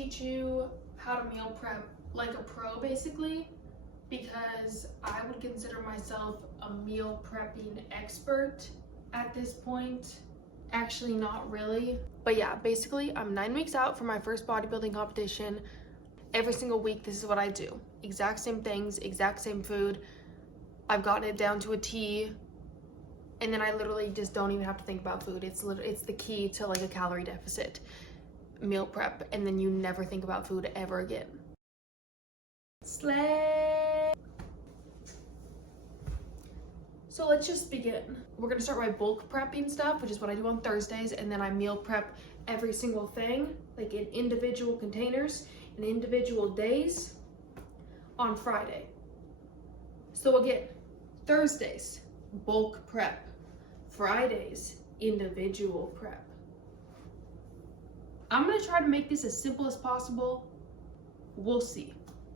teach you how to meal prep like a pro, basically, because I would consider myself a meal prepping expert at this point. Actually, not really. But yeah, basically, I'm 9 weeks out from my first bodybuilding competition. Every single week, this is what I do. Exact same things, exact same food. I've gotten it down to a T. And then I literally just don't even have to think about food. It's the key to like a calorie deficit. Meal prep, and then you never think about food ever again. Slay! So let's just begin. We're gonna start by bulk prepping stuff, which is what I do on Thursdays, and then I meal prep every single thing, like in individual containers and individual days on Friday. So again, Thursdays, bulk prep. Fridays, individual prep. I'm gonna try to make this as simple as possible. We'll see.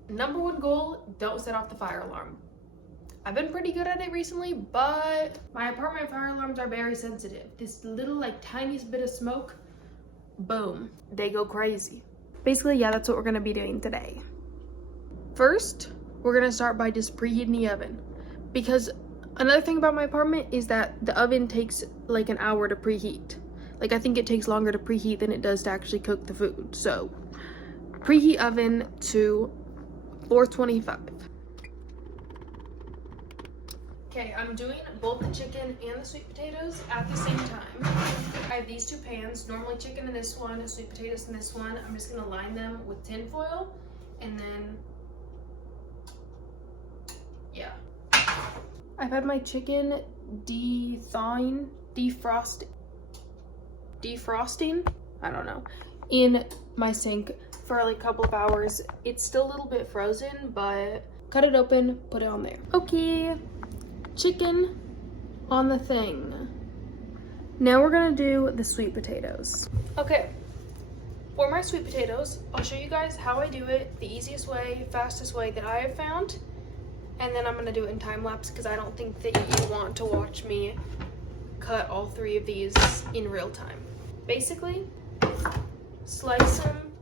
Number one goal, don't set off the fire alarm. I've been pretty good at it recently, but my apartment fire alarms are very sensitive. This little, like, tiniest bit of smoke, boom, they go crazy. Basically, yeah, that's what we're gonna be doing today. First, we're gonna start by just preheating the oven, because another thing about my apartment is that the oven takes like an hour to preheat. Like, I think it takes longer to preheat than it does to actually cook the food. So, preheat oven to 425. Okay, I'm doing both the chicken and the sweet potatoes at the same time. I have these two pans, normally chicken in this one, sweet potatoes in this one. I'm just gonna line them with tin foil, and then, yeah. I've had my chicken defrosting, I don't know, in my sink for like a couple of hours. It's still a little bit frozen, but cut it open, put it on there. Okay, chicken on the thing. Now we're gonna do the sweet potatoes. Okay, for my sweet potatoes, I'll show you guys how I do it, the easiest way, fastest way that I have found. And then I'm gonna do it in time lapse because I don't think that you want to watch me cut all three of these in real time. Basically, slice them.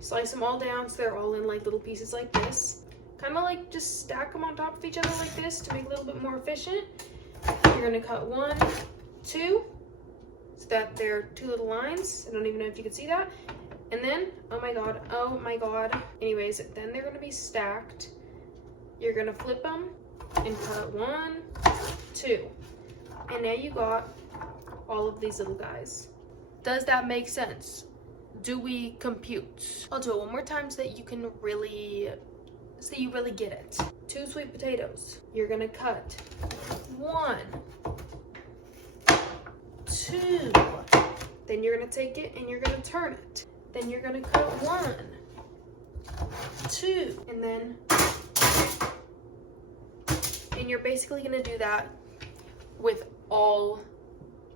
Slice them all down so they're all in like little pieces like this. Kind of like just stack them on top of each other like this to make it a little bit more efficient. You're gonna cut 1, 2, so that they're two little lines. I don't even know if you can see that. And then, oh my god. Anyways, then they're gonna be stacked. You're gonna flip them and cut 1, 2. And now you got all of these little guys. Does that make sense? Do we compute? I'll do it one more time so that you can really, get it. 2 sweet potatoes. You're gonna cut 1, 2. Then you're gonna take it and you're gonna turn it. Then you're gonna cut 1, 2, and then you're basically gonna do that with all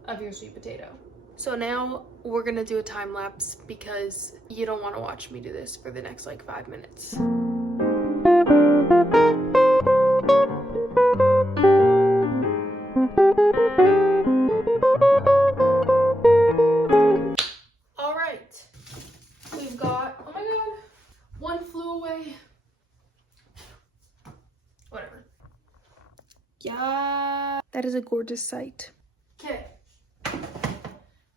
of your sweet potato. So now we're gonna do a time lapse because you don't wanna watch me do this for the next like 5 minutes. All right, we've got, oh my god, one flew away. Whatever. Yeah, that is a gorgeous sight. Okay.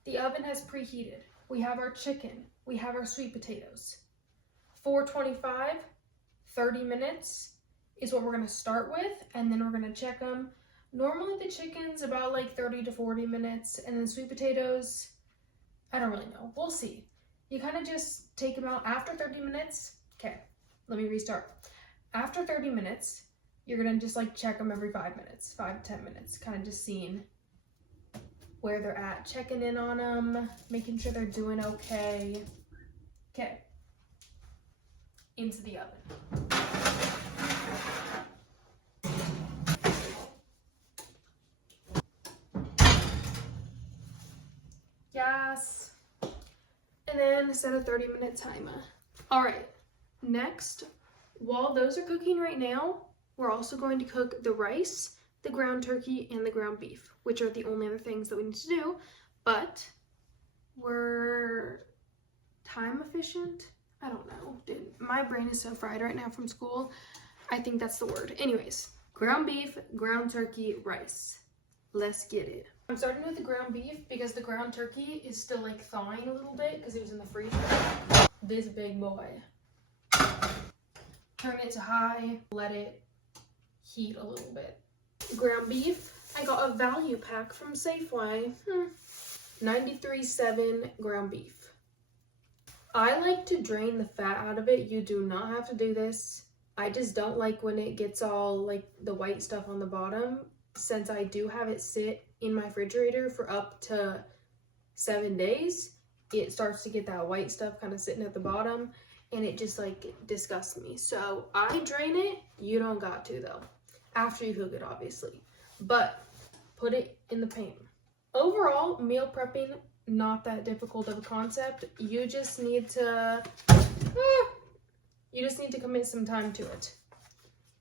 The oven has preheated. We have our chicken. We have our sweet potatoes. 425, 30 minutes is what we're gonna start with, and then we're gonna check them. Normally the chicken's about like 30 to 40 minutes, and then sweet potatoes, I don't really know. We'll see. You kind of just take them out after 30 minutes. Okay, let me restart. After 30 minutes, you're gonna just like check them every 5 minutes, 5 to 10 minutes, kind of just seeing where they're at, checking in on them, making sure they're doing okay. Okay, into the oven. Yes. And then set a 30-minute timer. All right, next, while those are cooking right now, we're also going to cook the rice, the ground turkey and the ground beef, which are the only other things that we need to do, but we're time efficient. I don't know. Dude, my brain is so fried right now from school. I think that's the word. Anyways, ground beef, ground turkey, rice. Let's get it. I'm starting with the ground beef because the ground turkey is still like thawing a little bit because it was in the freezer. This big boy. Turn it to high, let it heat a little bit. Ground beef, I got a value pack from Safeway. 93.7 ground beef. I like to drain the fat out of it. You do not have to do this. I just don't like when it gets all like the white stuff on the bottom. Since I do have it sit in my refrigerator for up to 7 days, it starts to get that white stuff kind of sitting at the bottom, and it just like disgusts me. So I drain it. You don't got to though. After you cook it, obviously. But put it in the pan. Overall, meal prepping, not that difficult of a concept. You just need to commit some time to it.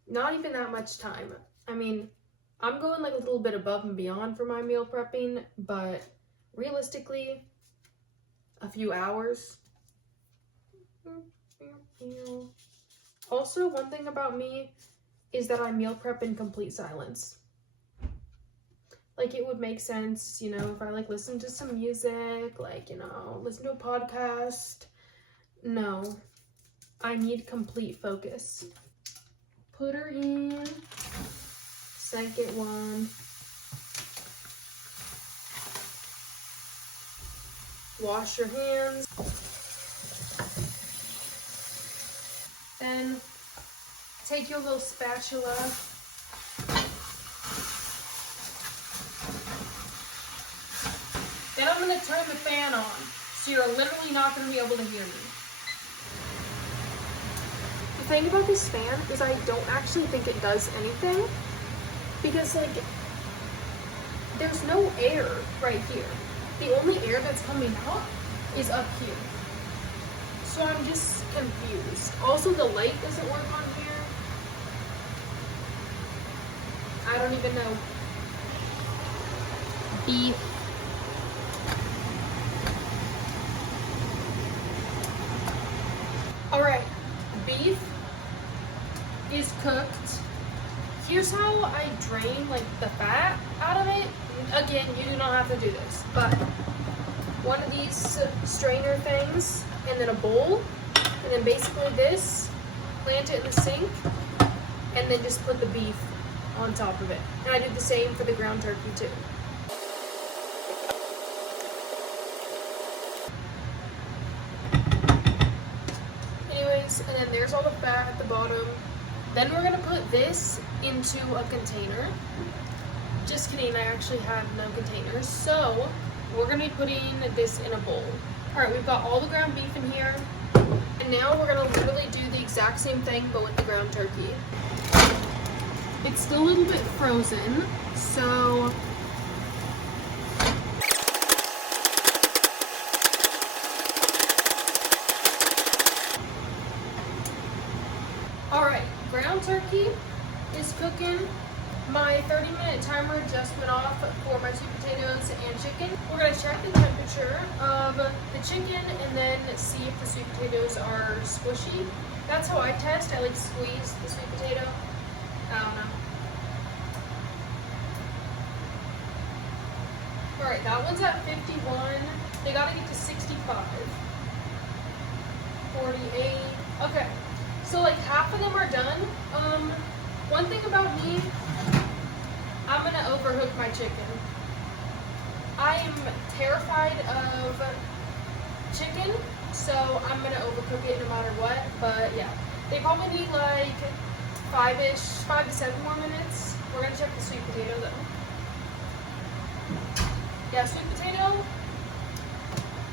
Not even that much time. I mean, I'm going like a little bit above and beyond for my meal prepping, but realistically, a few hours. Also, one thing about me is that I meal prep in complete silence. Like, it would make sense, you know, if I like listen to some music, like, you know, listen to a podcast. No, I need complete focus. Put her in. Second one. Wash your hands. Then take your little spatula. Then I'm going to turn the fan on, so you're literally not going to be able to hear me. The thing about this fan is I don't actually think it does anything, because like, there's no air right here. The only air that's coming out is up here. So I'm just confused. Also, the light doesn't work on here. I don't even know. Beef. Alright, beef is cooked. Here's how I drain like the fat out of it. Again, you do not have to do this, but one of these strainer things, and then a bowl, and then basically this, plant it in the sink, and then just put the beef on top of it. And I do the same for the ground turkey too. Anyways, and then there's all the fat at the bottom. Then we're gonna put this into a container. Just kidding, I actually have no containers. So we're gonna be putting this in a bowl. All right, we've got all the ground beef in here. And now we're gonna literally do the exact same thing, but with the ground turkey. It's still a little bit frozen, so alright, ground turkey is cooking. My 30-minute timer just went off for my sweet potatoes and chicken. We're going to check the temperature of the chicken and then see if the sweet potatoes are squishy. That's how I test. I like squeeze the sweet potato. I don't know. Alright, that one's at 51. They gotta get to 65. 48. Okay. So like half of them are done. One thing about me, I'm gonna overhook my chicken. I am terrified of chicken, so I'm gonna overcook it no matter what. But yeah, they probably need like 5 to 7 more minutes. We're gonna check the sweet potato though. Yeah, sweet potato,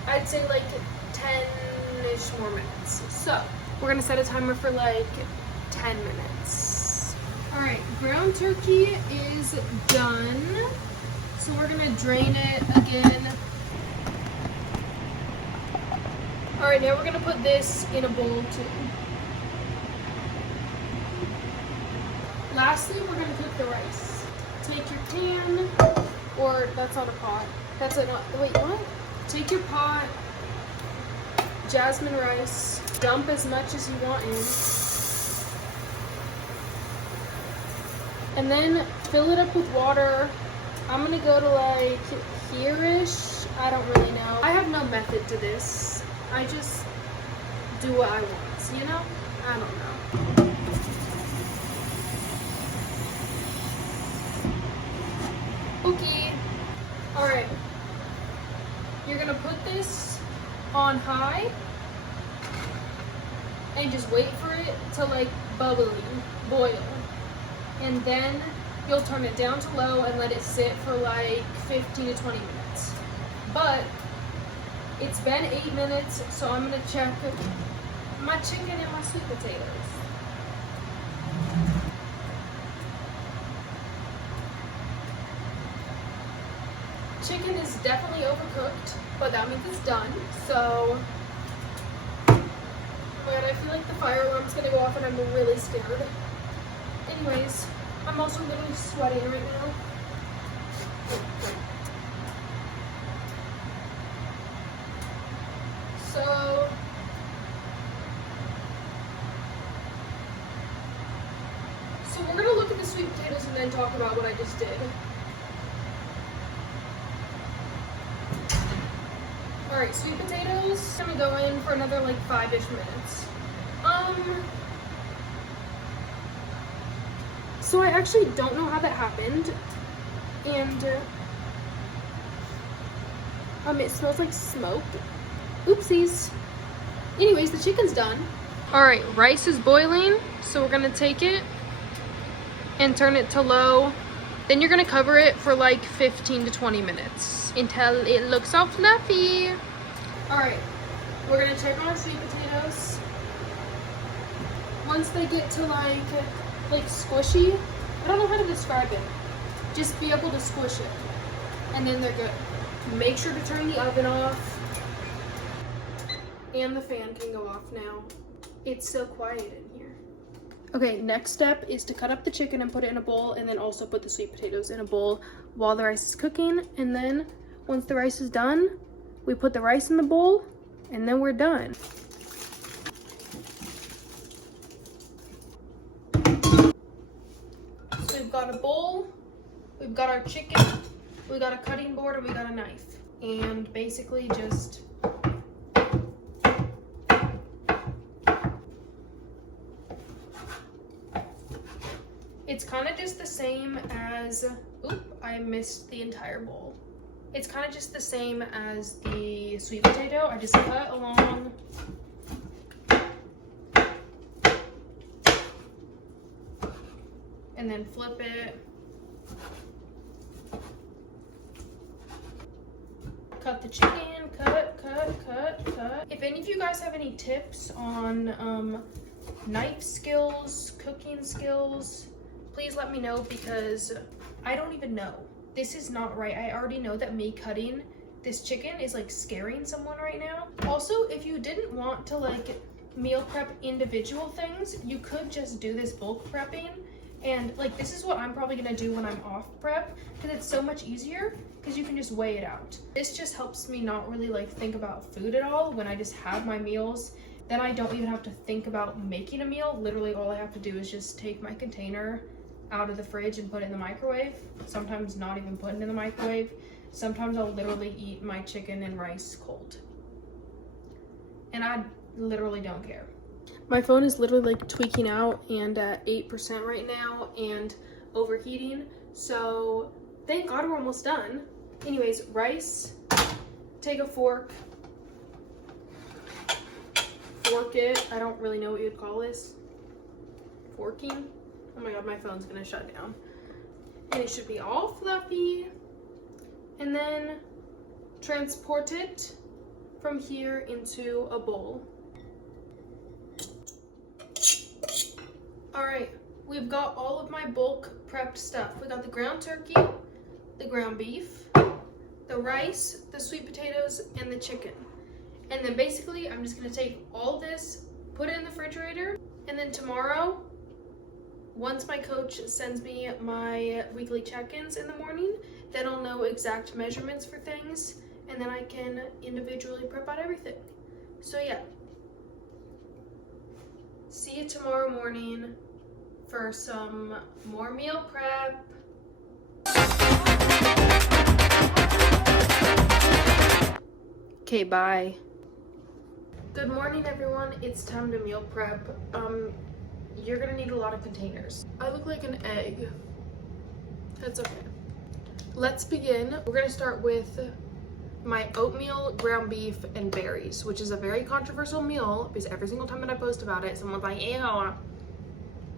I'd say like 10-ish more minutes. So we're gonna set a timer for like 10 minutes. All right, ground turkey is done. So we're gonna drain it again. All right, now we're gonna put this in a bowl too. Lastly, we're gonna cook the rice. Take your pan, or that's not a pot. That's a, wait, what? Take your pot, jasmine rice, dump as much as you want in, and then fill it up with water. I'm gonna go to like here-ish. I don't really know. I have no method to this. I just do what I want, you know? I don't know. Okay. Alright. You're gonna put this on high and just wait for it to like boil. And then you'll turn it down to low and let it sit for like 15 to 20 minutes. But it's been 8 minutes, so I'm gonna check my chicken and my sweet potatoes. Chicken is definitely overcooked, but that means it's done. So, but I feel like the fire alarm's gonna go off and I'm really scared. Anyways, I'm also literally sweating right now. So we're gonna look at the sweet potatoes and then talk about what I just did. Alright, sweet potatoes, I'm gonna go in for another like 5-ish minutes. So I actually don't know how that happened, and it smells like smoke. Oopsies. Anyways, the chicken's done. Alright, rice is boiling, so we're gonna take it and turn it to low. Then you're gonna cover it for like 15 to 20 minutes until it looks all fluffy. Alright, we're gonna check on our sweet potatoes. Once they get to like squishy, I don't know how to describe it. Just be able to squish it, and then they're good. Make sure to turn the oven off, and the fan can go off now. It's so quiet in here. Okay, next step is to cut up the chicken and put it in a bowl, and then also put the sweet potatoes in a bowl while the rice is cooking. And then once the rice is done, we put the rice in the bowl, and then we're done. So we've got a bowl, we've got our chicken, we got a cutting board, and we got a knife. And basically just it's kind of just the same as, I missed the entire bowl. It's kind of just the same as the sweet potato. I just cut along. And then flip it. Cut the chicken, cut. If any of you guys have any tips on knife skills, cooking skills, please let me know, because I don't even know. This is not right. I already know that me cutting this chicken is like scaring someone right now. Also, if you didn't want to like meal prep individual things, you could just do this bulk prepping. And like, this is what I'm probably gonna do when I'm off prep, because it's so much easier because you can just weigh it out. This just helps me not really like think about food at all when I just have my meals. Then I don't even have to think about making a meal. Literally all I have to do is just take my container out of the fridge and put it in the microwave. Sometimes not even put it in the microwave. Sometimes I'll literally eat my chicken and rice cold. And I literally don't care. My phone is literally like tweaking out and at 8% right now and overheating. So thank God we're almost done. Anyways, rice, take a fork, fork it. I don't really know what you'd call this. Forking. Oh my God, my phone's gonna shut down. And it should be all fluffy. And then transport it from here into a bowl. All right, we've got all of my bulk prepped stuff. We got the ground turkey, the ground beef, the rice, the sweet potatoes, and the chicken. And then basically, I'm just gonna take all this, put it in the refrigerator, and then tomorrow, Once my coach sends me my weekly check-ins in the morning, then I'll know exact measurements for things, and then I can individually prep out everything. So yeah, see you tomorrow morning for some more meal prep. Okay, bye. Good morning, everyone. It's time to meal prep. You're gonna need a lot of containers. I look like an egg. That's okay. Let's begin. We're gonna start with my oatmeal, ground beef, and berries, which is a very controversial meal because every single time that I post about it, someone's like, ew,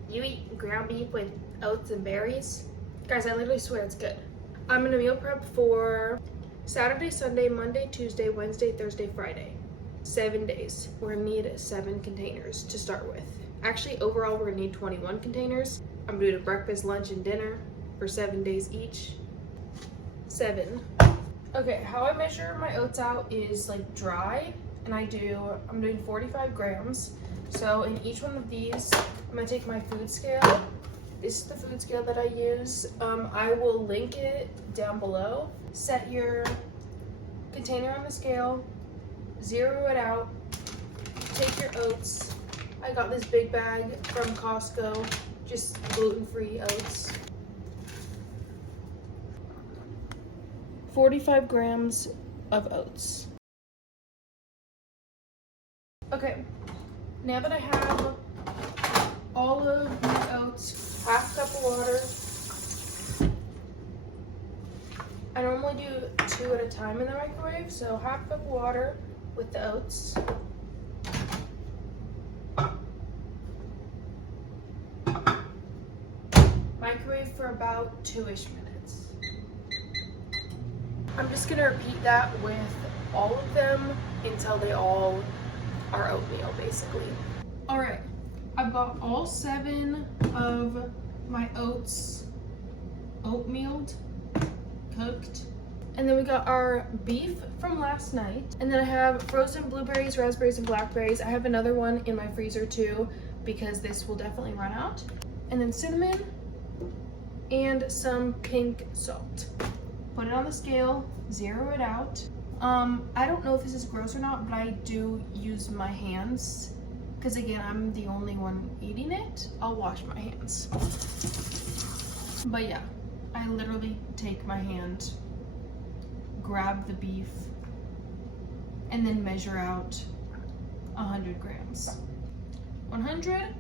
you eat ground beef with oats and berries? Guys, I literally swear it's good. I'm gonna meal prep for Saturday, Sunday, Monday, Tuesday, Wednesday, Thursday, Friday. 7 days. We're gonna need 7 containers to start with. Actually, overall, we're gonna need 21 containers. I'm doing a breakfast, lunch, and dinner for 7 days each. 7. Okay, how I measure my oats out is like dry, and I'm doing 45 grams. So in each one of these, I'm gonna take my food scale. This is the food scale that I use. I will link it down below. Set your container on the scale, zero it out, take your oats. I got this big bag from Costco, just gluten-free oats. 45 grams of oats. Okay, now that I have all of my oats, half cup of water. I normally do 2 at a time in the microwave, so half cup of water with the oats. Microwave for about 2-ish minutes. I'm just gonna repeat that with all of them until they all are oatmeal, basically. All right, I've got all 7 of my oats oatmealed, cooked. And then we got our beef from last night. And then I have frozen blueberries, raspberries, and blackberries. I have another one in my freezer too, because this will definitely run out. And then cinnamon and some pink salt. Put it on the scale, zero it out. I don't know if this is gross or not, but I do use my hands. Because again, I'm the only one eating it. I'll wash my hands. But yeah, I literally take my hand, grab the beef, and then measure out 100 grams. 100,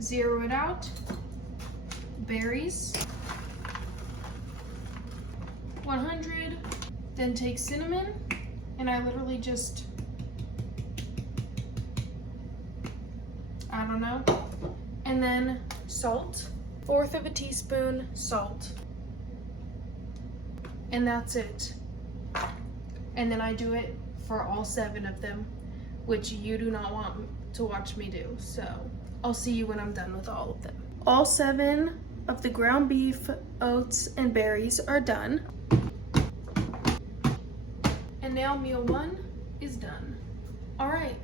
zero it out, berries, 100, then take cinnamon, and I literally just, I don't know, and then salt, 1/4 of a teaspoon salt, and that's it. And then I do it for all 7 of them, which you do not want to watch me do. So I'll see you when I'm done with all of them. All 7 of the ground beef, oats, and berries are done. And now meal 1 is done. All right,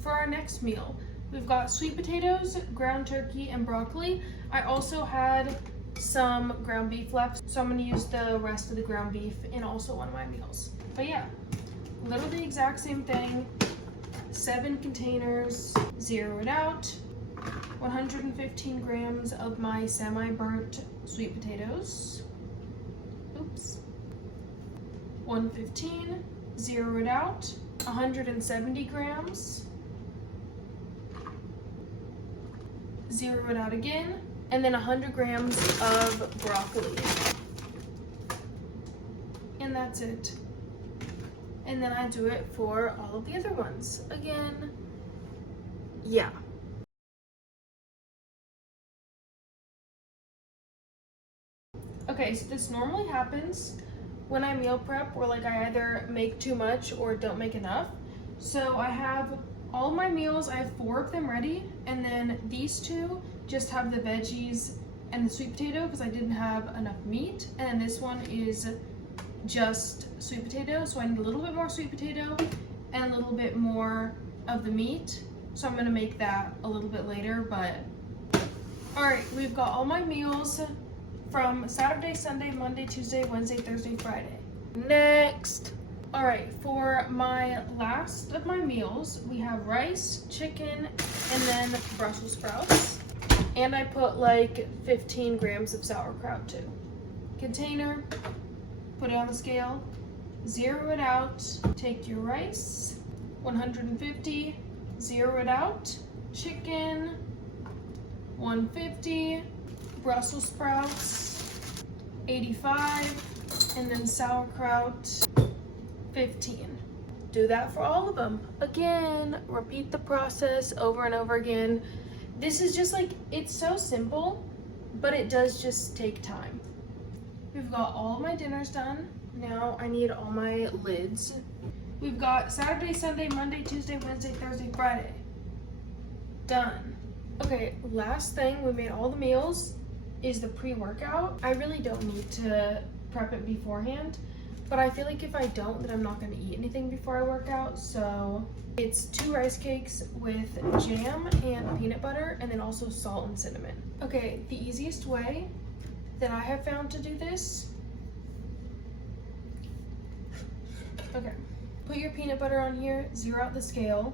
for our next meal, we've got sweet potatoes, ground turkey, and broccoli. I also had some ground beef left, so I'm gonna use the rest of the ground beef in also one of my meals. But yeah, literally the exact same thing. 7 containers, zero it out. 115 grams of my semi-burnt sweet potatoes. Oops. 115, zero it out. 170 grams. Zero it out again. And then 100 grams of broccoli. And that's it. And then I do it for all of the other ones. Again, yeah. Okay, so this normally happens when I meal prep, where like I either make too much or don't make enough. So I have all my meals, I have 4 of them ready, and then these 2 just have the veggies and the sweet potato because I didn't have enough meat, and then this one is just sweet potato, so I need a little bit more sweet potato and a little bit more of the meat. So I'm gonna make that a little bit later, but All right, we've got all my meals from Saturday, Sunday, Monday, Tuesday, Wednesday, Thursday, Friday. Next. All right, for my last of my meals, we have rice, chicken, and then Brussels sprouts. And I put like 15 grams of sauerkraut too. Container, put it on the scale, zero it out, take your rice, 150, zero it out, chicken, 150, Brussels sprouts, 85, and then sauerkraut, 15. Do that for all of them. Again, repeat the process over and over again. This is just like, it's so simple, but it does just take time. We've got all of my dinners done. Now I need all my lids. We've got Saturday, Sunday, Monday, Tuesday, Wednesday, Thursday, Friday. Done. Okay, last thing, we made all the meals, is the pre-workout. I really don't need to prep it beforehand, but I feel like if I don't, then I'm not gonna eat anything before I work out. So it's 2 rice cakes with jam and peanut butter, and then also salt and cinnamon. Okay, the easiest way that I have found to do this, okay, put your peanut butter on here, zero out the scale,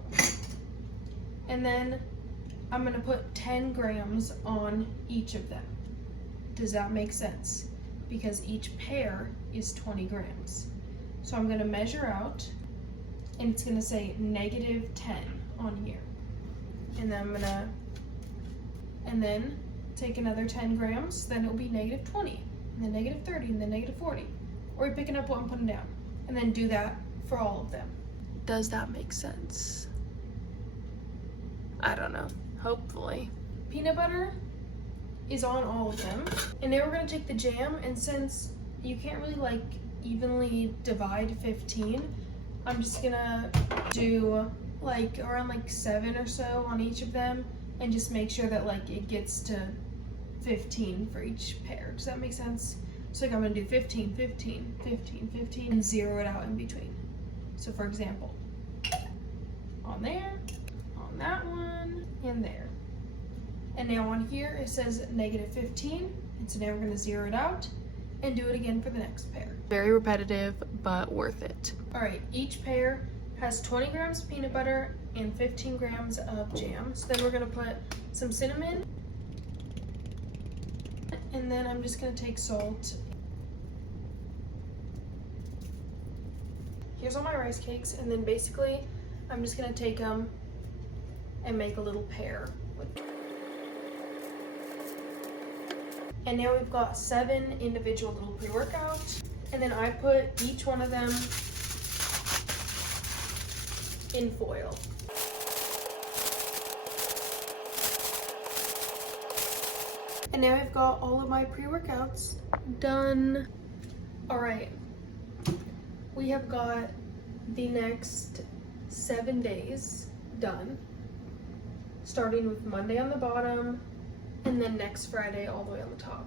and then I'm gonna put 10 grams on each of them. Does that make sense? Because each pair is 20 grams. So I'm gonna measure out, and it's gonna say -10 on here. And then and then take another 10 grams, then it'll be -20, and then -30, and then -40. Or you're picking up what I'm putting down. And then do that for all of them. Does that make sense? I don't know, hopefully. Peanut butter is on all of them. And now we're gonna take the jam, and since you can't really like evenly divide 15, I'm just gonna do like around like 7 or so on each of them, and just make sure that like it gets to 15 for each pair. Does that make sense? So like I'm gonna do 15, 15, 15, 15, and zero it out in between. So for example, on there, on that one, and there. And now on here it says -15, and so now we're gonna zero it out and do it again for the next pair. Very repetitive, but worth it. All right, each pair has 20 grams of peanut butter and 15 grams of jam. So then we're gonna put some cinnamon, and then I'm just gonna take salt. Here's all my rice cakes, and then basically I'm just gonna take them and make a little pair. And now we've got 7 individual little pre-workouts, and then I put each one of them in foil. And now I've got all of my pre-workouts done. All right, we have got the next 7 days done, starting with Monday on the bottom, and then next Friday all the way on the top.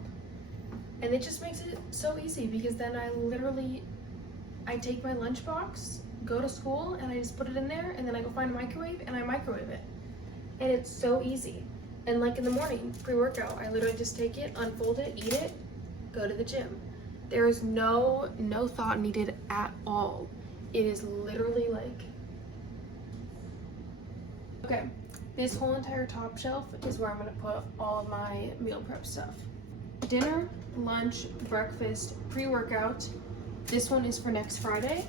And it just makes it so easy, because then I take my lunchbox, go to school, and I just put it in there, and then I go find a microwave and I microwave it. And it's so easy. And like in the morning, pre-workout, I literally just take it, unfold it, eat it, go to the gym. There is no thought needed at all. It is literally like, okay, this whole entire top shelf is where I'm gonna put all of my meal prep stuff. Dinner, lunch, breakfast, pre-workout. This one is for next Friday.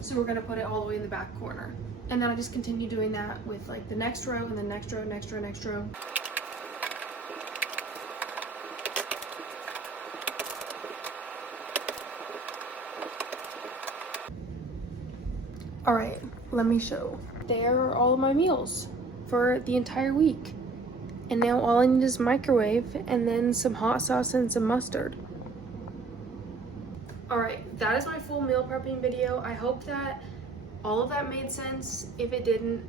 So we're gonna put it all the way in the back corner. And then I just continue doing that with like the next row, and the next row, next row, next row. All right, let me show. There are all of my meals for the entire week. And now all I need is microwave, and then some hot sauce and some mustard. All right, that is my full meal prepping video. I hope that all of that made sense. If it didn't,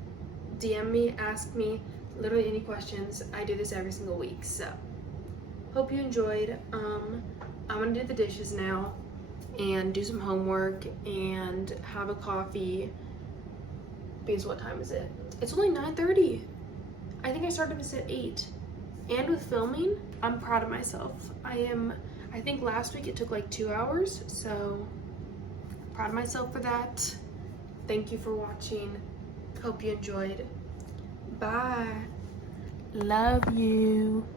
DM me, ask me, literally any questions. I do this every single week, so hope you enjoyed. I'm gonna do the dishes now and do some homework and have a coffee, because what time is it? It's only 9:30. I think I started this at 8. And with filming, I'm proud of myself. I think last week it took like 2 hours, so proud of myself for that. Thank you for watching. Hope you enjoyed. Bye. Love you.